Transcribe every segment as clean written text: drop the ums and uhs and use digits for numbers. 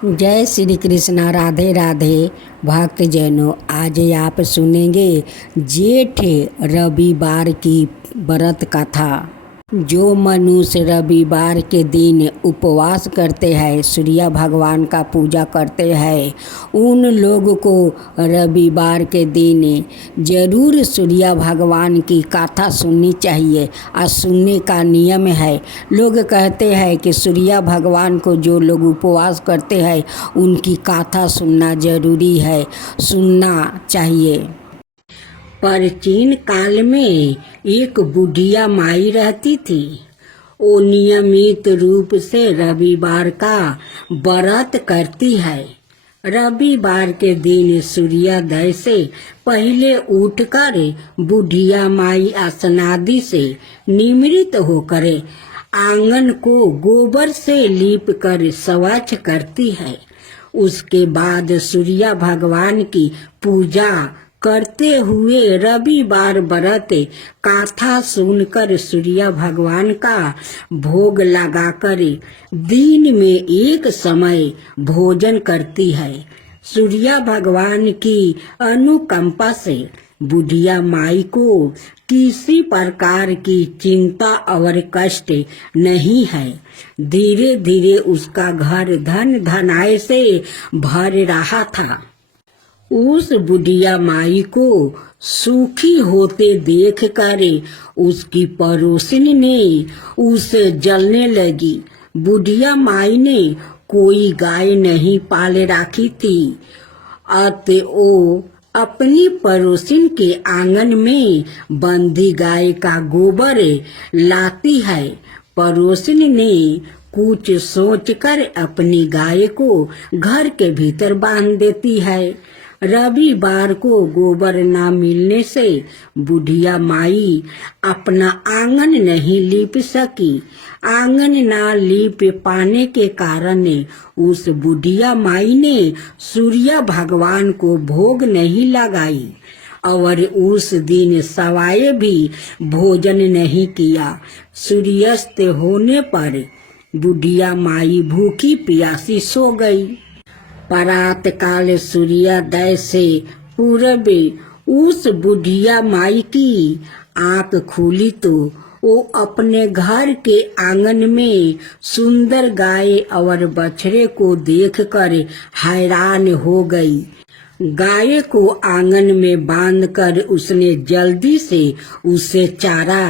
जय श्री कृष्णा। राधे राधे भक्त जैनों। आज आप सुनेंगे जेठ रविवार की व्रत कथा। जो मनुष्य रविवार के दिन उपवास करते हैं, सूर्य भगवान का पूजा करते हैं, उन लोग को रविवार के दिन जरूर सूर्य भगवान की कथा सुननी चाहिए और सुनने का नियम है। लोग कहते हैं कि सूर्य भगवान को जो लोग उपवास करते हैं उनकी कथा सुनना जरूरी है, सुनना चाहिए। प्राचीन काल में एक बुढ़िया माई रहती थी। वो नियमित रूप से रविवार का व्रत करती है। रविवार के दिन सूर्योदय से पहले उठकर बुढ़िया माई स्नादि से निवृत्त होकर आंगन को गोबर से लीप कर स्वच्छ करती है। उसके बाद सूर्य भगवान की पूजा करते हुए रविवार व्रत कथा सुनकर सूर्य भगवान का भोग लगाकर दिन में एक समय भोजन करती है। सूर्य भगवान की अनुकंपा से बुढ़िया माई को किसी प्रकार की चिंता और कष्ट नहीं है। धीरे धीरे उसका घर धन धनाय से भर रहा था। उस बुढ़िया माई को सुखी होते देखकर उसकी पड़ोसिन ने उसे जलने लगी। बुढ़िया माई ने कोई गाय नहीं पाल रखी थी, अतः वो अपनी पड़ोसिन के आंगन में बंधी गाय का गोबर लाती है। पड़ोसिन ने कुछ सोचकर अपनी गाय को घर के भीतर बांध देती है। रविवार को गोबर न मिलने से बुढ़िया माई अपना आंगन नहीं लीप सकी। आंगन न लीप पाने के कारण उस बुढ़िया माई ने सूर्य भगवान को भोग नहीं लगाई और उस दिन सवाए भी भोजन नहीं किया। सूर्यास्त होने पर बुढ़िया माई भूखी प्यासी सो गई। प्रात काल सूर्योदय से पूर्व उस बुढ़िया माई की आंख खुली तो वो अपने घर के आंगन में सुंदर गाय और बछड़े को देखकर हैरान हो गई। गाय को आंगन में बांधकर उसने जल्दी से उसे चारा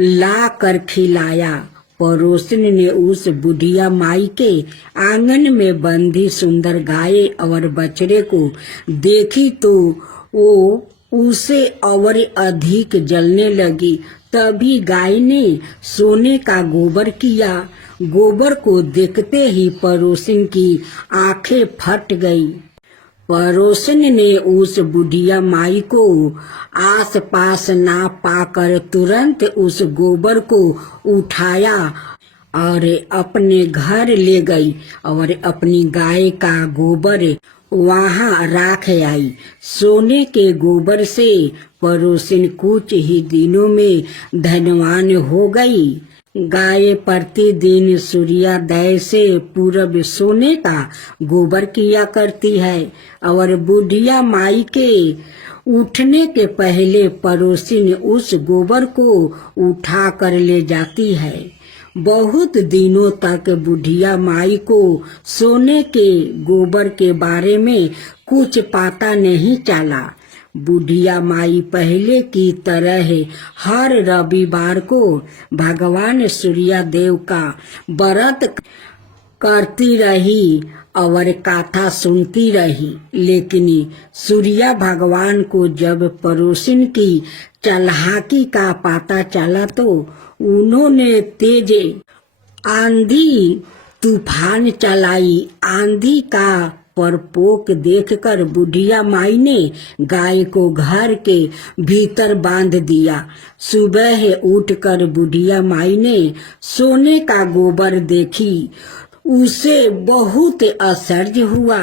ला कर खिलाया। पड़ोसिन ने उस बुढ़िया माई के आंगन में बंधी सुंदर गाय और बछड़े को देखी तो वो उसे और अधिक जलने लगी। तभी गाय ने सोने का गोबर किया। गोबर को देखते ही पड़ोसिन की आंखें फट गई। पड़ोसिन ने उस बुढ़िया माई को आस पास ना पाकर तुरंत उस गोबर को उठाया और अपने घर ले गई और अपनी गाय का गोबर वहां राख आई। सोने के गोबर से पड़ोसिन कुछ ही दिनों में धनवान हो गई। गाय प्रतिदिन सूर्योदय से पूर्व सोने का गोबर किया करती है और बुढ़िया माई के उठने के पहले पड़ोसिन उस गोबर को उठा कर ले जाती है। बहुत दिनों तक बुढ़िया माई को सोने के गोबर के बारे में कुछ पता नहीं चला। बुढ़िया माई पहले की तरह हर रविवार को भगवान सूर्यदेव का व्रत करती रही और कथा सुनती रही। लेकिन सूर्य भगवान को जब पड़ोसिन की चालाकी का पता चला तो उन्होंने तेज आंधी तूफान चलाई। आंधी का प्रकोप देखकर बुढ़िया माई ने गाय को घर के भीतर बांध दिया। सुबह उठकर बुढ़िया माई ने सोने का गोबर देखी। उसे बहुत आश्चर्य हुआ।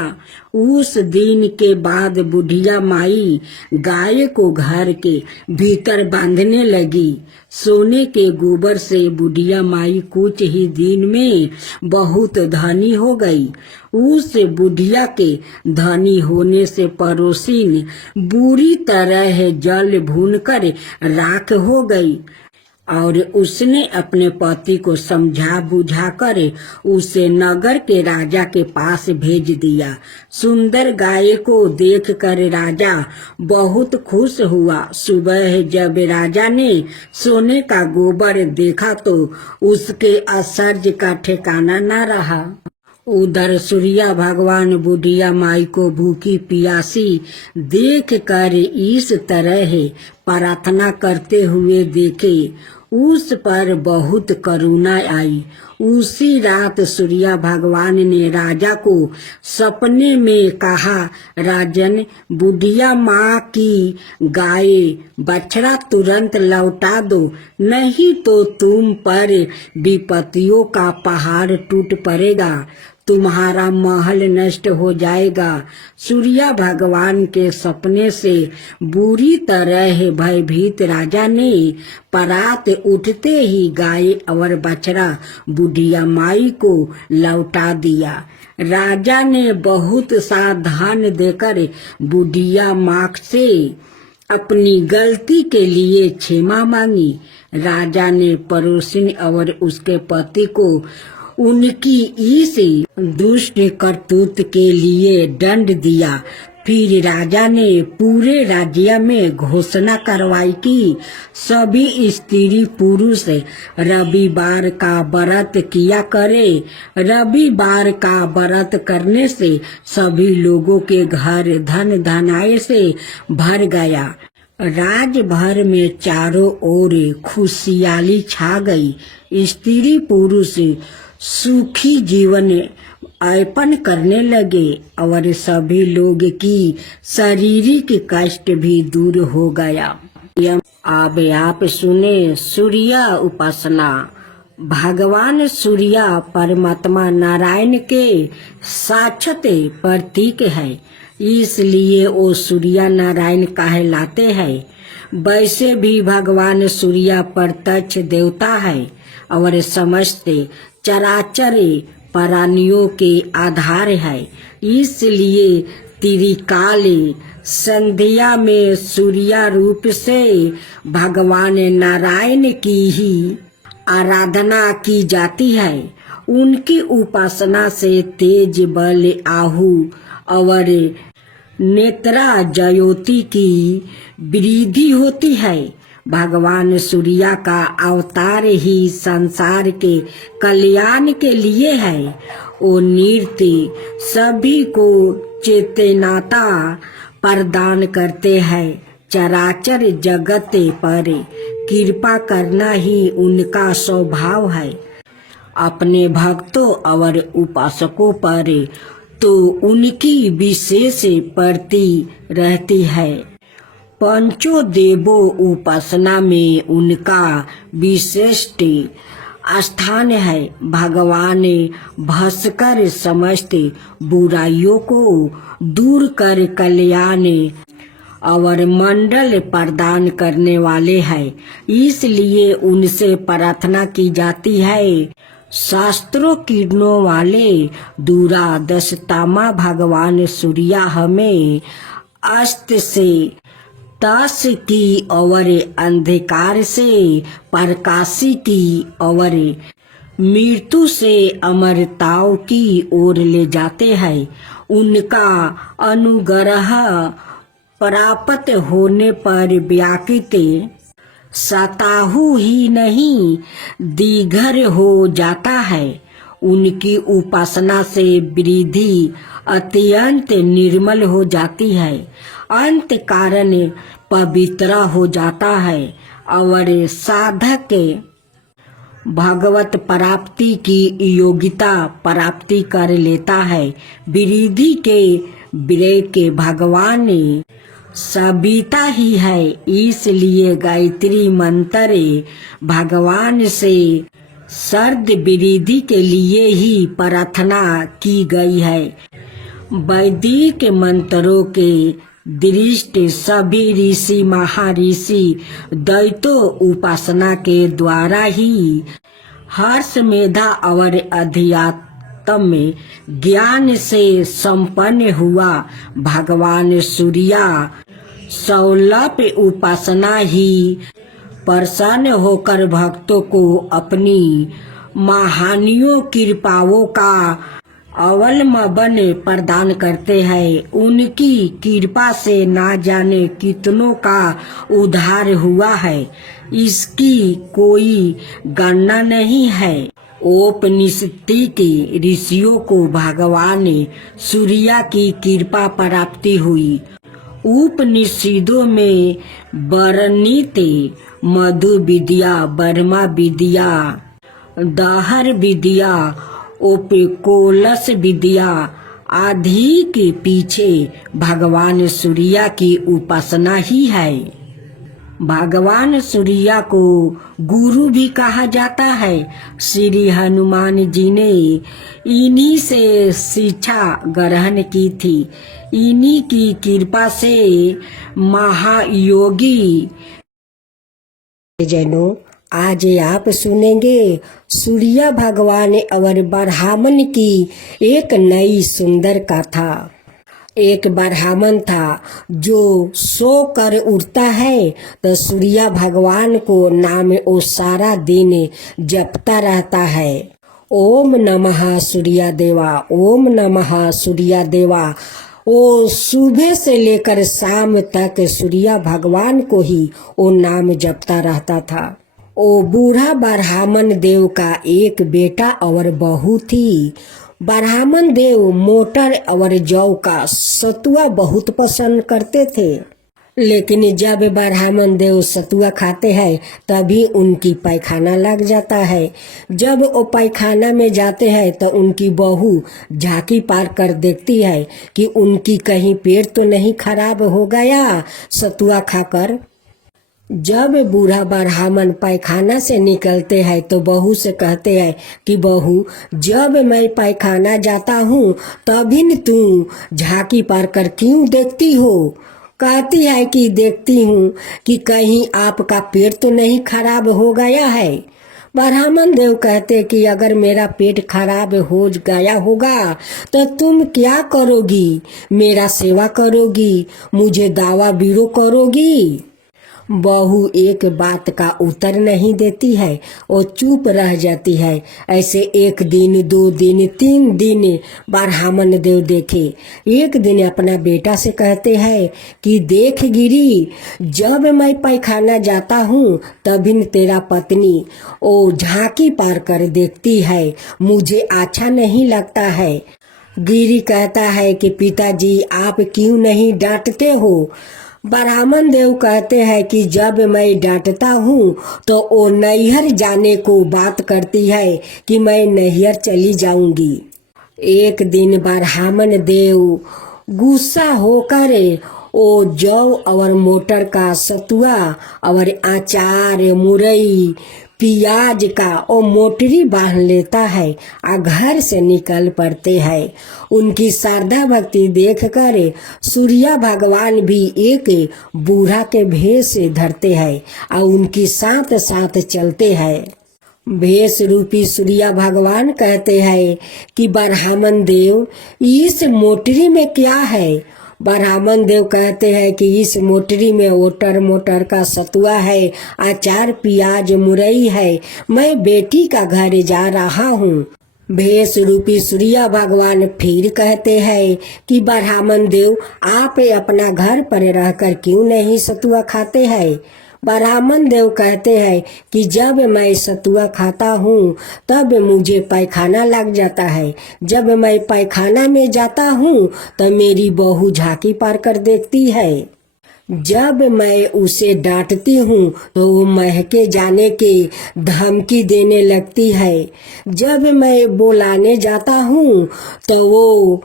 उस दिन के बाद बुढ़िया माई गाय को घर के भीतर बांधने लगी। सोने के गोबर से बुढ़िया माई कुछ ही दिन में बहुत धनी हो गई। उस बुढ़िया के धनी होने से पड़ोसिन बुरी तरह जल भूनकर राख हो गई और उसने अपने पति को समझा बुझा कर उसे नगर के राजा के पास भेज दिया। सुंदर गाय को देखकर राजा बहुत खुश हुआ। सुबह जब राजा ने सोने का गोबर देखा तो उसके आश्चर्य का ठिकाना न रहा। उधर सूर्या भगवान बुढ़िया माई को भूखी प्यासी देख कर इस तरह प्रार्थना करते हुए देखे, उस पर बहुत करुणा आई। उसी रात सूर्या भगवान ने राजा को सपने में कहा, राजन, बुढ़िया माँ की गाय बछड़ा तुरंत लौटा दो, नहीं तो तुम पर विपत्तियों का पहाड़ टूट पड़ेगा, तुम्हारा महल नष्ट हो जाएगा। सूर्या भगवान के सपने से बुरी तरह भयभीत राजा ने परात उठते ही गाय और बछड़ा बुढ़िया माई को लौटा दिया। राजा ने बहुत सा धन देकर बुढ़िया माँ से अपनी गलती के लिए क्षमा मांगी। राजा ने पड़ोसिन और उसके पति को उनकी इस दुष्ट करतूत के लिए दंड दिया। फिर राजा ने पूरे राज्य में घोषणा करवाई कि सभी स्त्री पुरुष रविवार का व्रत किया करे। रविवार का व्रत करने से सभी लोगों के घर धन धनाय से भर गया। राज भर में चारों ओर खुशहाली छा गई। स्त्री पुरुष सुखी जीवन यापन करने लगे और सभी लोग की शारीरिक कष्ट भी दूर हो गया। अब आप सुने सूर्य उपासना। भगवान सूर्य परमात्मा नारायण के साक्षात प्रतीक है, इसलिए वो सूर्य नारायण कहलाते हैं। वैसे भी भगवान सूर्य प्रत्यक्ष देवता है और समस्त चराचर प्राणियों के आधार है। इसलिए त्रिकाल संध्या में सूर्य रूप से भगवान नारायण की ही आराधना की जाती है। उनकी उपासना से तेज बल आहु और नेत्रा ज्योति की वृद्धि होती है। भगवान सूर्य का अवतार ही संसार के कल्याण के लिए है। वो नृत्य सभी को चेतनाता प्रदान करते हैं। चराचर जगत पर कृपा करना ही उनका स्वभाव है। अपने भक्तों और उपासकों पर तो उनकी विशेष प्रति रहती है। पंचों देवों उपासना में उनका विशिष्ट स्थान है। भगवान भास्कर समस्त बुराइयों को दूर कर कल्याण और मंडल प्रदान करने वाले हैं, इसलिए उनसे प्रार्थना की जाती है। शास्त्रों किरणों वाले दूरादशतामा भगवान सूर्य हमें अस्त से ताश की और अंधकार से प्रकाशी की और मृत्यु से अमरताओं की ओर ले जाते हैं। उनका अनुग्रह प्राप्त होने पर व्याकृत सताहु ही नहीं दीघर हो जाता है। उनकी उपासना से वृद्धि अत्यंत निर्मल हो जाती है, अंत कारण पवित्र हो जाता है और साधक भगवत प्राप्ति की योग्यता प्राप्ति कर लेता है। वृद्धि के ब्रेक भगवान सविता ही है, इसलिए गायत्री मंत्र भगवान से सर्द वृद्धि के लिए ही प्रार्थना की गई है। वैदिक मंत्रों के दृष्टि सभी ऋषि महर्षि दैत्यों उपासना के द्वारा ही हर्ष मेधा और अध्यात्म ज्ञान से संपन्न हुआ। भगवान सूर्या सौलभ उपासना ही प्रसन्न होकर भक्तों को अपनी महानियों कृपाओं का अवलंबन प्रदान करते हैं। उनकी कृपा से ना जाने कितनों का उद्धार हुआ है, इसकी कोई गणना नहीं है। उपनिषद के ऋषियों को भगवान सूर्य की कृपा प्राप्ति हुई। उपनिषदों में वर्णित मधु विद्या, ब्रह्मा विद्या, दहर विद्या, ओपिकोलस विद्या आदि के पीछे भगवान सूर्य की उपासना ही है। भगवान सूर्य को गुरु भी कहा जाता है। श्री हनुमान जी ने इन्हीं से शिक्षा ग्रहण की थी। इन्हीं की कृपा से महायोगी जनों, आज आप सुनेंगे सूर्य भगवान और ब्राह्मण की एक नई सुंदर कथा। एक ब्राह्मण था जो सो कर उठता है तो सूर्य भगवान को नाम वो सारा दिन जपता रहता है। ओम नमः सूर्य देवा, ओम नमः सूर्य देवा। वो सुबह से लेकर शाम तक सूर्य भगवान को ही वो नाम जपता रहता था। वो बूढ़ा ब्राह्मण देव का एक बेटा और बहू थी। ब्राह्मण देव मोटर और जौ का सतुआ बहुत पसंद करते थे, लेकिन जब ब्राह्मण देव सतुआ खाते हैं तभी उनकी पैखाना लग जाता है। जब वो पैखाना में जाते हैं तो उनकी बहू झांकी पार कर देखती है कि उनकी कहीं पेट तो नहीं खराब हो गया सतुआ खाकर। जब बूढ़ा ब्राह्मण पैखाना से निकलते हैं तो बहू से कहते हैं कि बहू, जब मैं पैखाना जाता हूँ तभी न तू झांकी पार कर क्यों देखती हो? कहती है कि देखती हूँ कि कहीं आपका पेट तो नहीं खराब हो गया है। ब्राह्मण देव कहते कि अगर मेरा पेट खराब हो गया होगा तो तुम क्या करोगी? मेरा सेवा करोगी, मुझे दावा बीरो करोगी? बहू एक बात का उत्तर नहीं देती है, वो चुप रह जाती है। ऐसे एक दिन, 2 दिन, 3 दिन ब्राह्मण देव देखे। एक दिन अपना बेटा से कहते हैं कि देख गिरी, जब मैं पैखाना जाता हूँ तभी तेरा पत्नी वो झांकी पार कर देखती है, मुझे अच्छा नहीं लगता है। गिरी कहता है कि पिताजी आप क्यों नहीं डांटते हो? ब्राह्मण देव कहते हैं कि जब मैं डांटता हूँ तो वो नैहर जाने को बात करती है कि मैं नैहर चली जाऊंगी। एक दिन ब्राह्मण देव गुस्सा होकर वो जौ और मोटर का सतुआ और अचार, मुरई, पियाज का वो मोटरी बांध लेता है और घर से निकल पड़ते हैं। उनकी श्रद्धा भक्ति देखकर सूर्य भगवान भी एक बूढ़ा के भेष धरते हैं और उनकी साथ साथ चलते हैं। भेष रूपी सूर्य भगवान कहते हैं कि ब्राह्मण देव, इस मोटरी में क्या है? ब्राह्मण देव कहते हैं कि इस मोटरी में ओटर मोटर का सतुआ है, अचार, पियाज, मुरई है। मैं बेटी का घर जा रहा हूँ। भेष रूपी सूर्य भगवान फिर कहते हैं कि ब्राह्मण देव, आप अपना घर पर रहकर क्यों नहीं सतुआ खाते हैं? ब्राह्मण देव कहते हैं कि जब मैं सतुआ खाता हूँ तब मुझे पैखाना लग जाता है। जब मैं पैखाना में जाता हूँ तो मेरी बहू झांकी पार कर देखती है। जब मैं उसे डांटती हूँ तो वो महके जाने के धमकी देने लगती है। जब मैं बुलाने जाता हूँ तो वो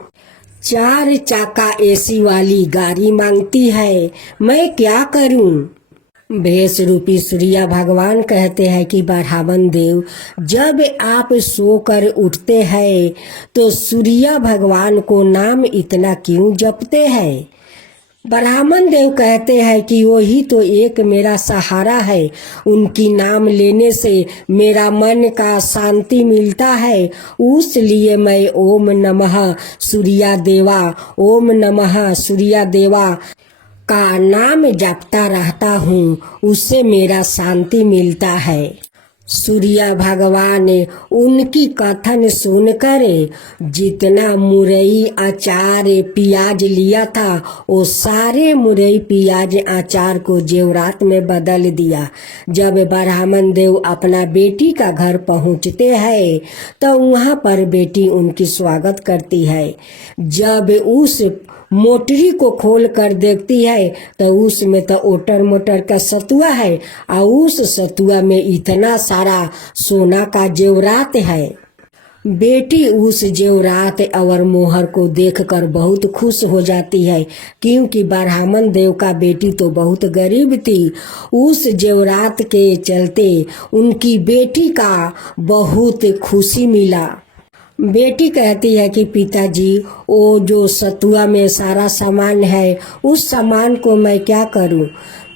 4 चक्का एसी वाली गाड़ी मांगती है। मैं क्या करूँ? भेष रूपी सूर्या भगवान कहते हैं कि ब्राह्मण देव, जब आप सोकर उठते हैं तो सूर्या भगवान को नाम इतना क्यों जपते हैं। ब्राह्मण देव कहते हैं कि वही तो एक मेरा सहारा है, उनकी नाम लेने से मेरा मन का शांति मिलता है, उसलिए मैं ओम नमः सूर्या देवा, ओम नमः सूर्या देवा का नाम जपता रहता हूँ, उससे मेरा शांति मिलता है। सूर्या भगवान उनकी कथन सुनकर जितना मुरई अचार प्याज लिया था वो सारे मुरई प्याज अचार को जेवरात में बदल दिया। जब ब्राह्मण देव अपना बेटी का घर पहुँचते हैं तो वहाँ पर बेटी उनकी स्वागत करती है। जब उस मोटरी को खोल कर देखती है तो उसमें तो ओटर मोटर का सतुआ है और उस सतुआ में इतना सारा सोना का जेवरात है। बेटी उस जेवरात और मोहर को देखकर बहुत खुश हो जाती है, क्योंकि ब्राह्मण देव का बेटी तो बहुत गरीब थी। उस जेवरात के चलते उनकी बेटी का बहुत खुशी मिला। बेटी कहती है कि पिताजी, वो जो सतुआ में सारा सामान है उस सामान को मैं क्या करूं।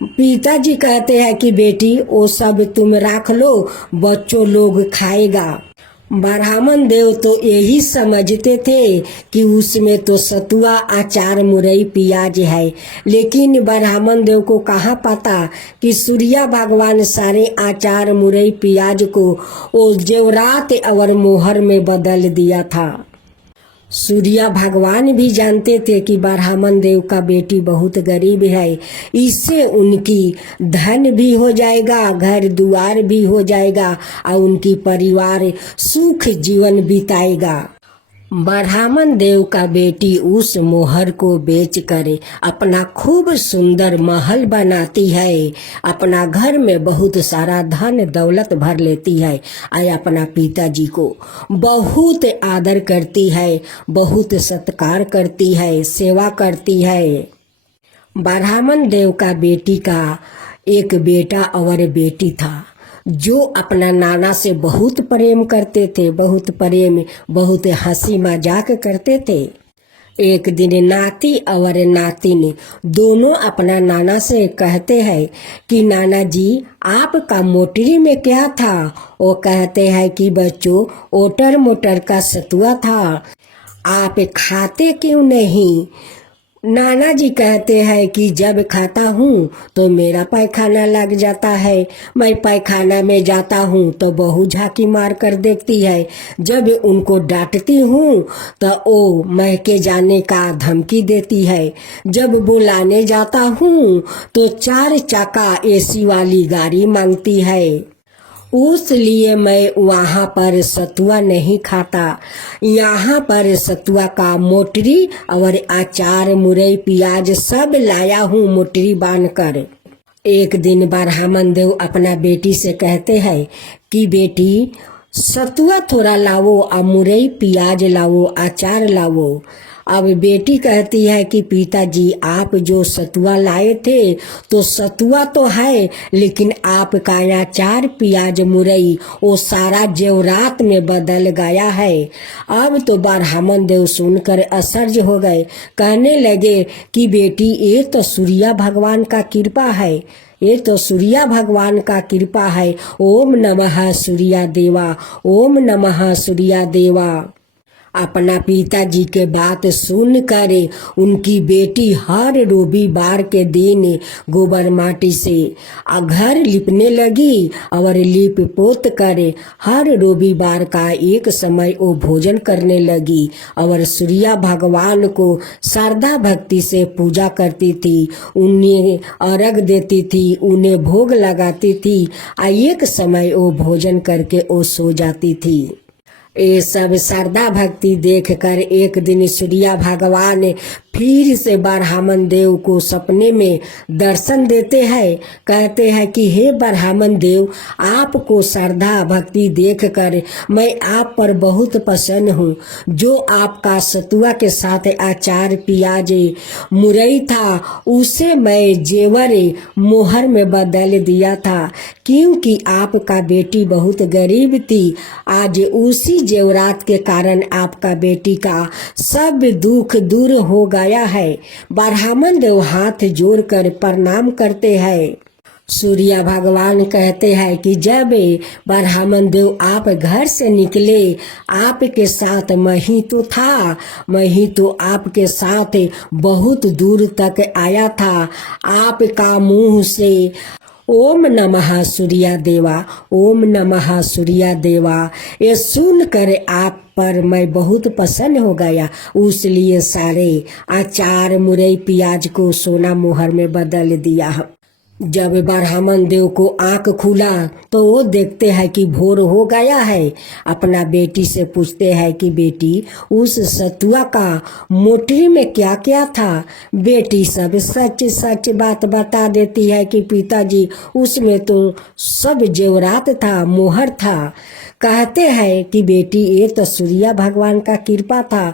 पिताजी कहते हैं कि बेटी वो सब तुम रख लो, बच्चों लोग खाएगा। ब्राह्मण देव तो यही समझते थे कि उसमें तो सतुआ अचार मुरई प्याज है, लेकिन ब्राह्मण देव को कहाँ पता कि सूर्या भगवान सारे अचार मुरई प्याज को वो जेवरात और मोहर में बदल दिया था। सूर्या भगवान भी जानते थे कि ब्राह्मण देव का बेटी बहुत गरीब है, इससे उनकी धन भी हो जाएगा, घर दुआर भी हो जाएगा और उनकी परिवार सुख जीवन बिताएगा। ब्राह्मण देव का बेटी उस मोहर को बेचकर अपना खूब सुंदर महल बनाती है, अपना घर में बहुत सारा धन दौलत भर लेती है और अपना पिताजी को बहुत आदर करती है, बहुत सत्कार करती है, सेवा करती है। ब्राह्मण देव का बेटी का एक बेटा और बेटी था जो अपना नाना से बहुत प्रेम करते थे, बहुत प्रेम, बहुत हंसी मजाक करते थे। एक दिन नाती और नातिन दोनों अपना नाना से कहते हैं कि नाना जी, आपका मोटरी में क्या था। वो कहते हैं कि बच्चों, ओटर मोटर का सतुआ था, आप खाते क्यों नहीं। नाना जी कहते हैं कि जब खाता हूँ तो मेरा पैखाना लग जाता है, मैं पैखाना में जाता हूँ तो बहू झांकी मार कर देखती है, जब उनको डांटती हूँ तो वो महके जाने का धमकी देती है, जब बुलाने जाता हूँ तो 4 चक्का एसी वाली गाड़ी मांगती है। उसलिए मैं वहाँ पर सतुआ नहीं खाता, यहाँ पर सतुआ का मोटरी और अचार मुरई प्याज सब लाया हूँ मोटरी बांधकर। एक दिन ब्राह्मण देव अपना बेटी से कहते हैं कि बेटी, सतुआ थोड़ा लाओ और मुरई प्याज लाओ, अचार लाओ। अब बेटी कहती है कि पिताजी, आप जो सतुआ लाए थे तो सतुआ तो है, लेकिन आपका अचार प्याज मुरई वो सारा जेवरात में बदल गया है। अब तो ब्राह्मण देव सुनकर आश्चर्य हो गए, कहने लगे कि बेटी, ये तो सूर्या भगवान का कृपा है, ये तो सूर्या भगवान का कृपा है। ओम नमः सूर्या देवा, ओम नमः सूर्या देवा। अपना पिताजी के बात सुनकर उनकी बेटी हर रविवार के दिन गोबर माटी से घर लिपने लगी और लिप पोत कर हर रविवार का एक समय वो भोजन करने लगी और सूर्या भगवान को श्रद्धा भक्ति से पूजा करती थी, उन्हें अर्घ देती थी, उन्हें भोग लगाती थी और एक समय वो भोजन करके वो सो जाती थी। ये सब श्रद्धा भक्ति देखकर एक दिन सूर्या भगवान फिर से बरहामन देव को सपने में दर्शन देते हैं। कहते हैं कि हे बरहामन देव, आपको श्रद्धा भक्ति देखकर मैं आप पर बहुत प्रसन्न हूँ। जो आपका सतुआ के साथ अचार प्याज मुरई था उसे मैं जेवर मोहर में बदल दिया था, क्योंकि आपका बेटी बहुत गरीब थी। आज उसी जेवरात के कारण आपका बेटी का सब दुख दूर हो गया है। बरहामन देव हाथ जोड़कर प्रणाम करते हैं। सूर्य भगवान कहते हैं कि जब बरहामन देव आप घर से निकले, आपके साथ मैं ही तो था। मैं ही तो आपके साथ बहुत दूर तक आया था। आपका मुंह से ओम नमः सूर्या देवा, ओम नमः सूर्या देवा, ये सुनकर आप पर मैं बहुत प्रसन्न हो गया। उसलिए सारे अचार मुरई प्याज को सोना मोहर में बदल दिया। जब बरहामन देव को आंख खुला तो वो देखते हैं कि भोर हो गया है। अपना बेटी से पूछते हैं कि बेटी, उस सतुआ का मोटरी में क्या क्या था? बेटी सब सच सच बात बता देती है कि पिताजी, उसमें तो सब जेवरात था, मोहर था। कहते हैं कि बेटी, ये तो सूर्य भगवान का कृपा था।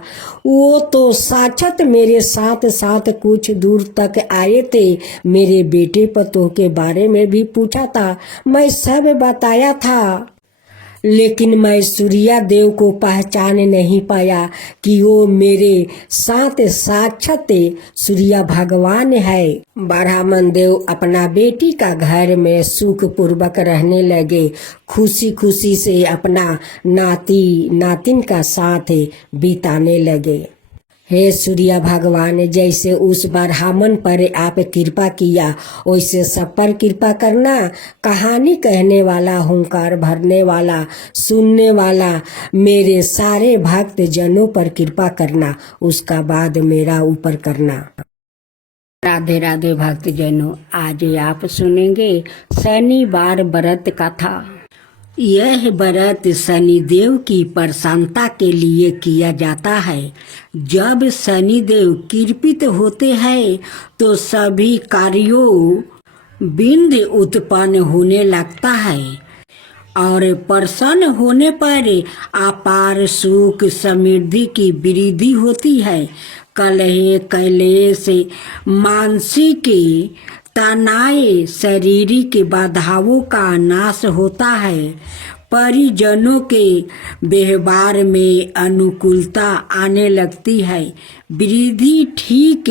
वो तो साक्षात मेरे साथ साथ कुछ दूर तक आए थे। मेरे बेटे पतों के बारे में भी पूछा था, मैं सब बताया था। लेकिन मैं सूर्या देव को पहचान नहीं पाया कि वो मेरे साथ साक्षात सूर्य भगवान है। बरहामन देव अपना बेटी का घर में सुख पूर्वक रहने लगे। खुशी खुशी से अपना नाती नातिन का साथ बिताने लगे। हे सूर्य भगवान, जैसे उस बरहामन पर आप कृपा किया वैसे सब पर कृपा करना। कहानी कहने वाला, हुंकार भरने वाला, सुनने वाला मेरे सारे भक्त जनों पर कृपा करना, उसका बाद मेरा ऊपर करना। राधे राधे भक्त जनों, आज आप सुनेंगे शनिवार व्रत कथा। यह व्रत शनिदेव की प्रसन्नता के लिए किया जाता है। जब शनिदेव कृपित होते हैं तो सभी कार्यों बिंद उत्पन्न होने लगता है और प्रसन्न होने पर अपार सुख समृद्धि की वृद्धि होती है। कलह क्लेश मानसिक तनाव शारीरिक बाधाओं का नाश होता है। परिजनों के व्यवहार में अनुकूलता आने लगती है। वृद्धि ठीक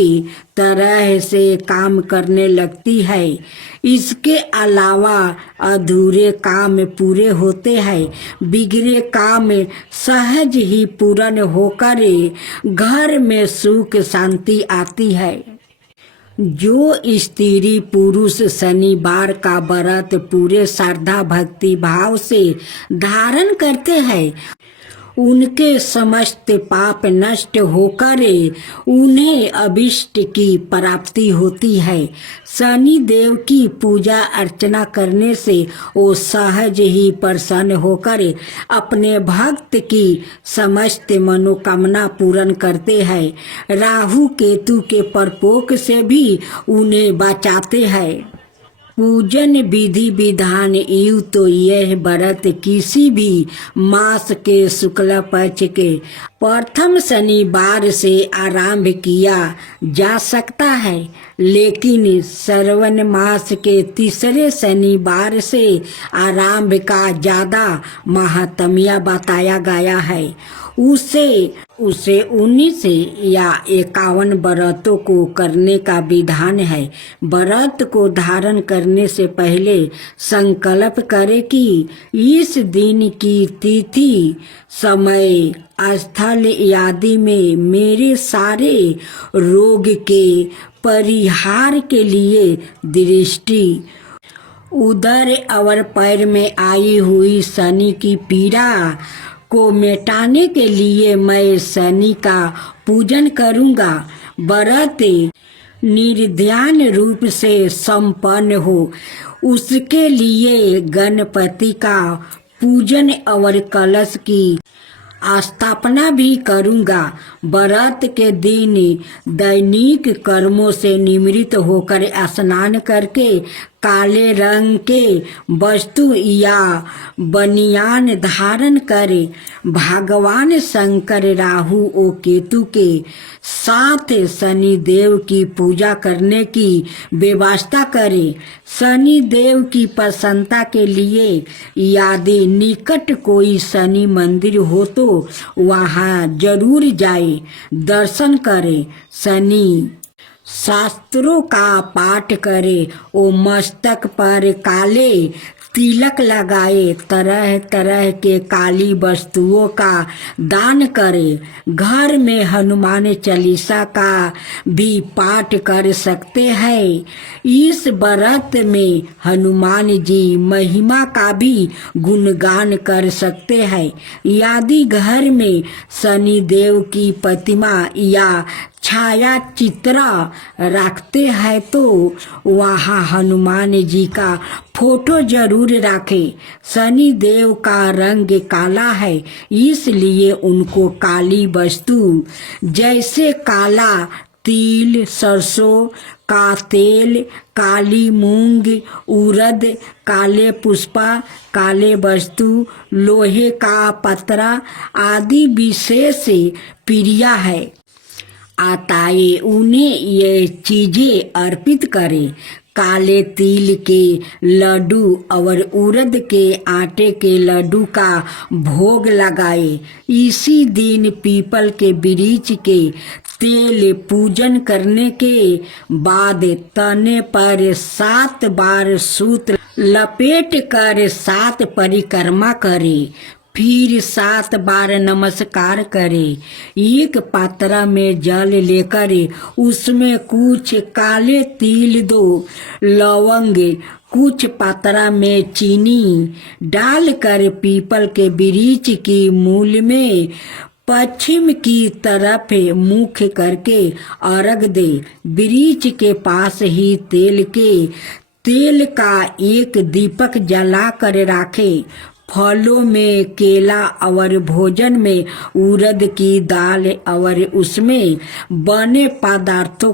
तरह से काम करने लगती है। इसके अलावा अधूरे काम पूरे होते हैं। बिगड़े काम सहज ही पूर्ण होकर घर में सुख शांति आती है। जो स्त्री पुरुष शनिवार का व्रत पूरे श्रद्धा भक्ति भाव से धारण करते हैं, उनके समस्त पाप नष्ट होकर उन्हें अभिष्ट की प्राप्ति होती है। शनि देव की पूजा अर्चना करने से वो सहज ही प्रसन्न होकर अपने भक्त की समस्त मनोकामना पूर्ण करते हैं। राहु केतु के प्रकोप से भी उन्हें बचाते हैं। पूजन विधि विधान यूँ तो यह व्रत किसी भी मास के शुक्ल पक्ष के प्रथम शनिवार से आरंभ किया जा सकता है, लेकिन श्रवण मास के तीसरे शनिवार से आरंभ का ज्यादा महात्म्य बताया गया है। उसे 19 या 51 व्रतों को करने का विधान है। व्रत को धारण करने से पहले संकल्प करें कि इस दिन की तिथि, समय, स्थल आदि में मेरे सारे रोग के परिहार के लिए दृष्टि, उदर और पैर में आई हुई शनि की पीड़ा को मिटाने के लिए मैं शनि का पूजन करूंगा। व्रत निर्ध्यान रूप से संपन्न हो, उसके लिए गणपति का पूजन और कलश की स्थापना भी करूँगा। व्रत के दिन दैनिक कर्मों से निवृत्त होकर स्नान करके काले रंग के वस्तु या बनियान धारण करे। भगवान शंकर, राहु और केतु के साथ शनि देव की पूजा करने की व्यवस्था करे। शनि देव की प्रसन्नता के लिए यदि निकट कोई शनि मंदिर हो तो वहाँ जरूर जाए, दर्शन करे। शनि शास्त्रों का पाठ करे और मस्तक पर काले तिलक लगाए। तरह तरह के काली वस्तुओं का दान करे। घर में हनुमान चालीसा का भी पाठ कर सकते हैं। इस व्रत में हनुमान जी महिमा का भी गुणगान कर सकते हैं। यदि घर में शनि देव की प्रतिमा या छाया चित्र रखते हैं तो वहाँ हनुमान जी का फोटो जरूर रखें। शनि देव का रंग काला है, इसलिए उनको काली वस्तु जैसे काला तिल, सरसों का तेल, काली मूंग, उड़द, काले पुष्पा, काले वस्तु, लोहे का पतरा आदि विशेष प्रिय है। आताए उन्हें ये चीजें अर्पित करें। काले तिल के लड्डू और उड़द के आटे के लड्डू का भोग लगाए। इसी दिन पीपल के वृक्ष के तेल पूजन करने के बाद तने पर 7 बार सूत्र लपेट कर 7 परिक्रमा करे। फिर 7 बार नमस्कार करे। एक पात्र में जल लेकर उसमें कुछ काले तिल, 2 लवंग, कुछ पात्र में चीनी डालकर पीपल के वृक्ष की मूल में पश्चिम की तरफ मुख करके अर्घ दे। वृक्ष के पास ही तेल का एक दीपक जला कर राखे। फलों में केला और भोजन में उड़द की दाल और उसमें बने पदार्थों।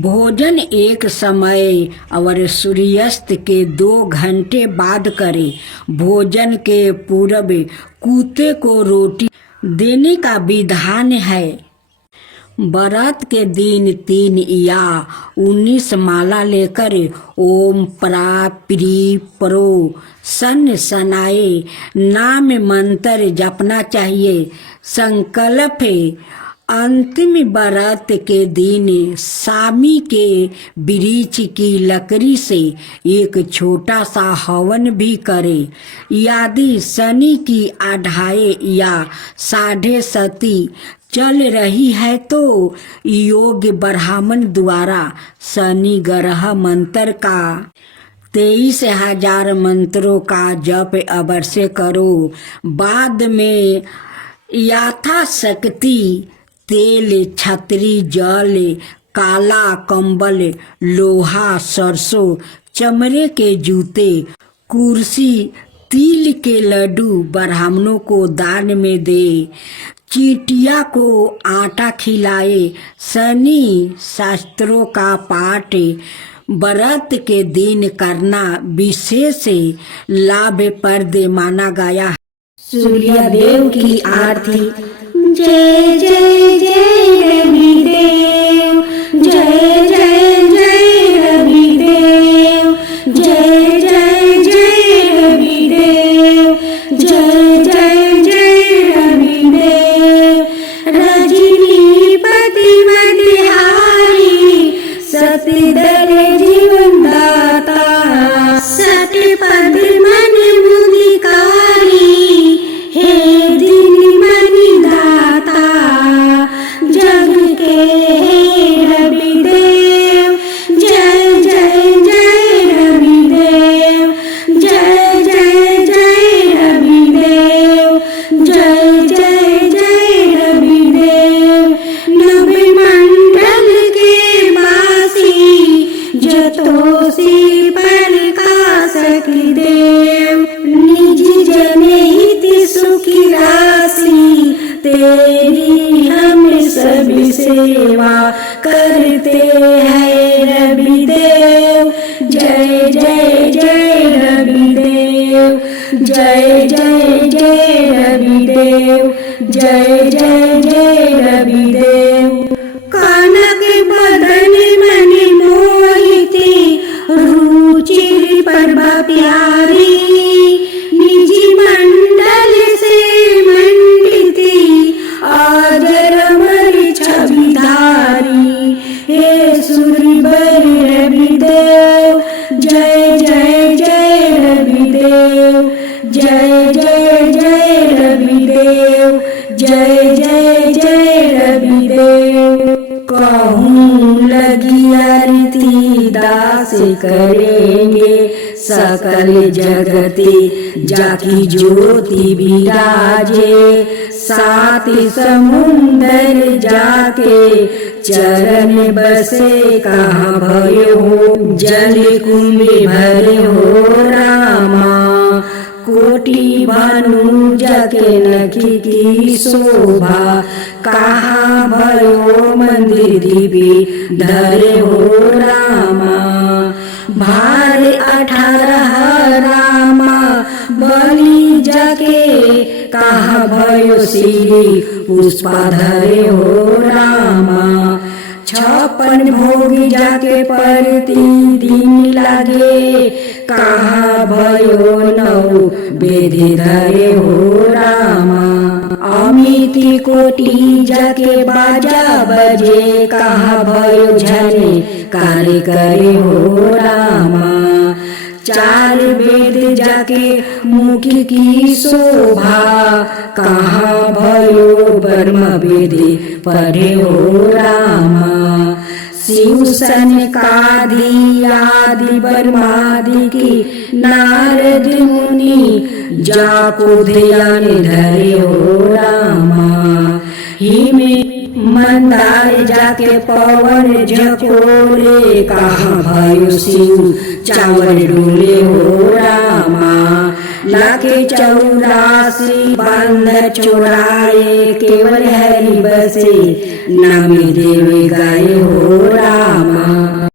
भोजन एक समय और सूर्यास्त के 2 घंटे बाद करें। भोजन के पूर्व कुत्ते को रोटी देने का विधान है। व्रत के दिन 3 या 19 माला लेकर ओम परा प्री परो सन सनाए नाम मंत्र जपना चाहिए। संकल्प अंतिम व्रत के दिन सामी के वृक्ष की लकड़ी से एक छोटा सा हवन भी करे। यदि शनि की 2.5 या 7.5 चल रही है तो योग ब्राह्मण द्वारा शनि ग्रह मंत्र का 23,000 मंत्रों का जप अवश्य करो। बाद में यथाशक्ति तेल, छतरी, जल, काला कंबल, लोहा, सरसों, चमड़े के जूते, कुर्सी, तिल के लड्डू ब्राह्मणों को दान में दे। चींटिया को आटा खिलाए। शनि शास्त्रों का पाठ व्रत के दिन करना विशेष लाभप्रद माना गया है। सूर्य देव की आरती। जय जय जय रविदेव, जय जय जय रविदेव, जय जय जय रविदेव, जय जय जय रविदेव। रजनीपति मतिहारी सतदर जीवन दाता, सतपद मन मुदिकारी, हे दिन मन दाता। जग तेरी हम सब सेवा करते हैं रवि देव। जय जय जय रवि देव, जय जय जय रवि देव, जय जय जय रवि देव। कनक बदन मन मोहिती, रुचिर प्रभा प्यारी, निजी मंडल से मंडिती, आजर अमर छवि धारी। हे सुरवर रवि देव, जय जय जय रवि देव, जय जय जय रवि देव, जय जय जय रवि देव। कहूँ लगी आरती दास करेंगे, सकल जगति जाकी ज्योति विराजे। सात समुंदर जाके चरण बसे, कहाँ भयो जल कुंभ भरे हो रामा। कोटि भानु जाके नखी की शोभा, कहाँ भयो मंदिर दीपी धरे हो रामा। भार 18 रामा बलि जाके, कहाँ भयो श्री पुष्पा धरे हो रामा। 56 भोग जाके प्रतिदिन लागे, कहाँ भयो 9 वेदी धरे हो रामा। अमिति कोटि जाके बाजा बजे, कहाँ भयो झने कार्य करे हो रामा। 4 वेद जाके मुख की शोभा, कहाँ भयो ब्रह्म वेदी पढ़े हो रामा। शिव सनकादि आदि ब्रह्मादि की नारद मुनि, जाको ध्यान धरे हो रामा। हिम मंदार जाके पवन झकोरे, कहाँ भयो शिव चावल डोले हो रामा। लाखे 84 बांध चोराए, केवल हरि बसे नामी देव गाए हो रामा।